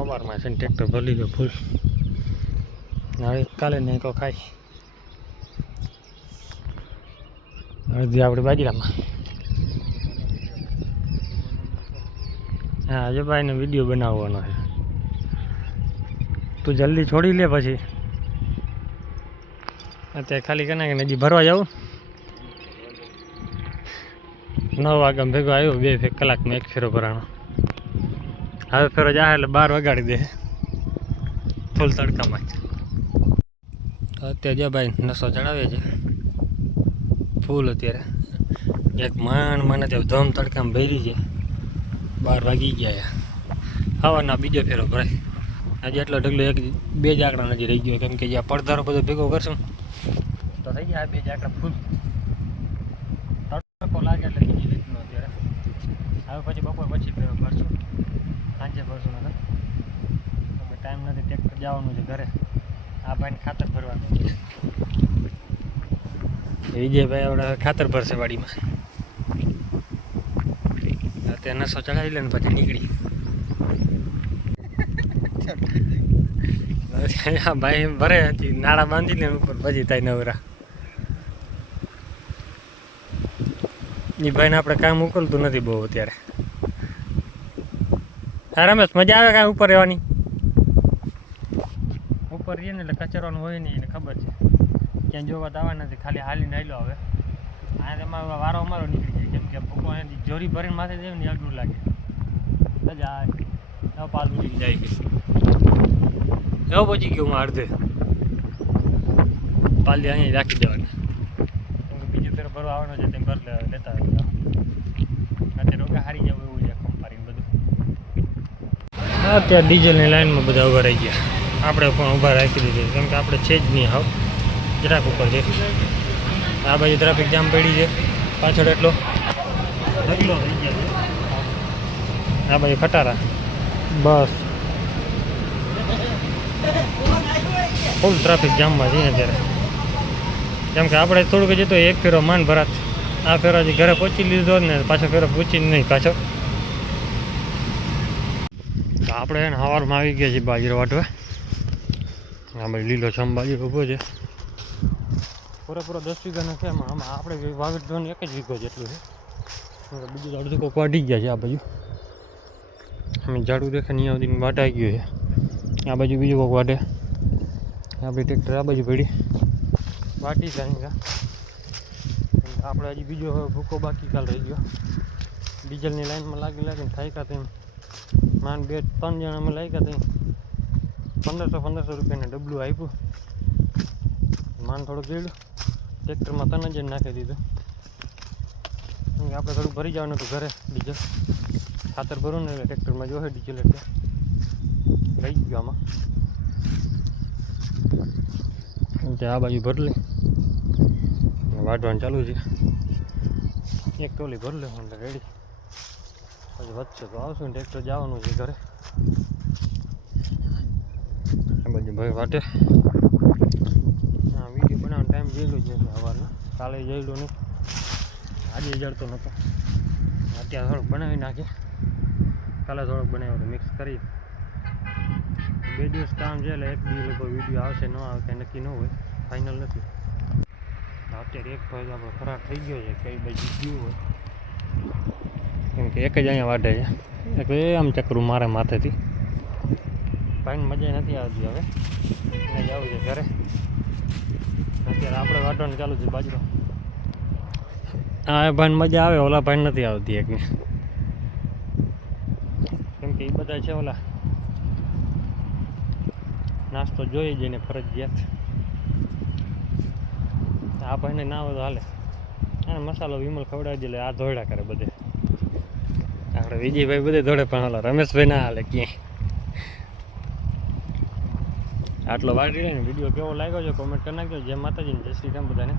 સવારમાં છે ને ટ્રેક્ટર ભરી ગયો ફૂલ. હવે કાલે નહીં કો ખાય અડધી આપણે બાજરામાં. હા અજયભાઈને વિડીયો બનાવવાનો છે. તું જલ્દી છોડી લે પછી. અત્યારે ખાલી કે ના નજી ભરવા જાઉં 9 વાગ્યા ભેગો આવ્યો 2 કલાકમાં 1 ફેરો ભરાણો. હવે ફેરો જાય એટલે 12 વગાડી દે ફૂલ તડકામાં જ. અત્યારે જ્યાં ભાઈ નસો ચડાવે છે ફૂલ. અત્યારે એક માંડ ત્યાં ધમ તડકામાં ભરી છે. 12 વાગી ગયા. હવાના બીજો ફેરો ભરાય. આજે એટલો ઢગલો 1-2 જાકડા નજી રહી ગયો. કેમ કે જ્યાં પડધારો બધો ભેગો કરશું તો થઈ ગયા 2 જાકડા ફૂલ. તડકો લાગે એટલે બીજી રીતનો અત્યારે. હવે પછી બપોર પછી ફેરો ભરશું, સાંજે ભરશું નકર ટાઈમ નથી. ટ્રેક્ટર જવાનું છે ઘરે. આ ભાઈને ખાતર ભરવાનું છે. વિજયભાઈ આપણે ખાતર ભરશે વાડીમાં. અત્યારે નસો ચડાવી લે ને પછી નીકળી. ભાઈ ભરે નાળા બાંધી લે ઉપર પછી થાય નવરા. એ ભાઈને આપણે કામ ઉકલતું નથી બહુ અત્યારે. હા રમેશ, મજા આવે કાંઈ ઉપર રહેવાની? ઉપર રહીએ ને એટલે કચરવાનું હોય નહીં, એને ખબર છે. ક્યાં જોવા આવવા નથી, ખાલી હાલીને આવેલો. હવે આ એમાં વારો અમારો નીકળી જાય. કેમ કે ભૂકો જોરી ભરીને માથે જાય ને અઘરું લાગે. મજા આવે. પાલ ઉડી જાય ગઈ. એવો પહોંચી ગયો હું અડધે. પાલી અહીંયા રાખી દેવાના. બીજું ફેર ભરવા આવવાનો છે તેમ ભર લેતા હોય. અત્યારે રોગા હારી જવું એવું છે કંપારીને બધું. અત્યારે ડીઝલની લાઈનમાં બધા ઊભા રહી ગયા. આપણે પણ ઊભા રાખી દીધી કેમ કે આપણે છે જ નહીં. હાવ જરાક ઉપર છે. આ બાજુ ટ્રાફિક જામ પડી છે પાછળ એટલો થઈ ગયા છે. આ બાજુ ખટારા બસ ફૂલ ટ્રાફિક જામમાં છે અત્યારે. કેમ કે આપણે થોડુંક જતો 1 ફેરો માંડ ભરાત. આ ફેરો હજી ઘરે પહોંચી લીધો ને પાછો ફેરો પૂછીને નહીં પાછો. તો આપણે એને સવારમાં આવી ગયા છીએ બાજરો વાટવા. આ ભાઈ લીલો છમ બાજુ ઊભો છે. પૂરેપૂરો 10 વીઘાનો છે. આમાં આપણે વાવેત જોવાનું 1 જ વીઘો જેટલું છે. બીજું અડધું કોક વાટી ગયા છે. આ બાજુ અમે ઝાડું દેખે અહીંયા સુધી વાટાઈ ગયું છે. આ બાજુ બીજું કોક વાટે. આપણી ટ્રેક્ટર આ બાજુ પડી વાટી જાય. આપણે હજી બીજો ભૂકો બાકી કાલ રહી ગયો. ડીઝલની લાઈનમાં લાગીને થાયકા તેમ માંડ 2-3 જણા અમે લાગ્યા ત્યાં 1500 રૂપિયાને ડબલું આપ્યું. માન થોડુંક ગયેલું ટ્રેક્ટરમાં 3 જણ નાખી દીધું. કેમ કે આપણે થોડુંક ભરી જવાનું હતું ઘરે. ડીઝલ ખાતર ભરવું ને એટલે ટ્રેક્ટરમાં જોશે ડીઝલ એટલે રહી ગયું આમાં. આ બાજુ ભરલી વાઢવાનું ચાલુ છે. 1 ટોલી ભર લે એટલે રેડી. પછી વધશે તો આવશું ને ટ્રેક્ટર જવાનું છે ઘરે. આ બાજુ ભાઈ વાટે. હા વિડીયો બનાવવાનો ટાઈમ જોયેલો જ નથી સવારનો. કાલે જોયેલો નહીં, આજે જડતો નહોતો. અત્યારે થોડોક બનાવી નાખીએ. કાલે થોડોક બનાવ્યો તો મિક્સ કરી. 2 દિવસ કામ છે એટલે 1 દિવસ લોકો વિડીયો આવશે ન આવે કંઈ નક્કી ન હોય, ફાઇનલ નથી. અત્યારે એક ભાઈ આપણો ખરાબ થઈ ગયો છે. કઈ બાજુ ગયું હોય કેમ કે એક જ અહીંયા વાઢે છે. એટલે આમ ચક્રું મારે માથેથી. ભાઈને મજા નથી આવતી. હવે એને જવું છે ઘરે. અત્યારે આપણે વાઢવાનું ચાલુ છે બાજરો. હા એ ભાઈને મજા આવે, ઓલા ભાઈને નથી આવતી એકને. કેમ કે એ બધા છે ઓલા નાસ્તો જોઈ જઈને ફરજિયાત. આ ભાઈને ના હોય તો હાલે. અને મસાલો વિમલ ખવડાવી દે એટલે આ ધોળા કરે બધે. આપણે વિજયભાઈ બધે ધોળે પણ હાલો રમેશભાઈ ના હાલે ક્યાંય. આટલો વાટી લે ને. વિડીયો કેવો લાગ્યો છે કોમેન્ટ કરી નાખજો. જય માતાજી, જય શ્રી રામ બધાને.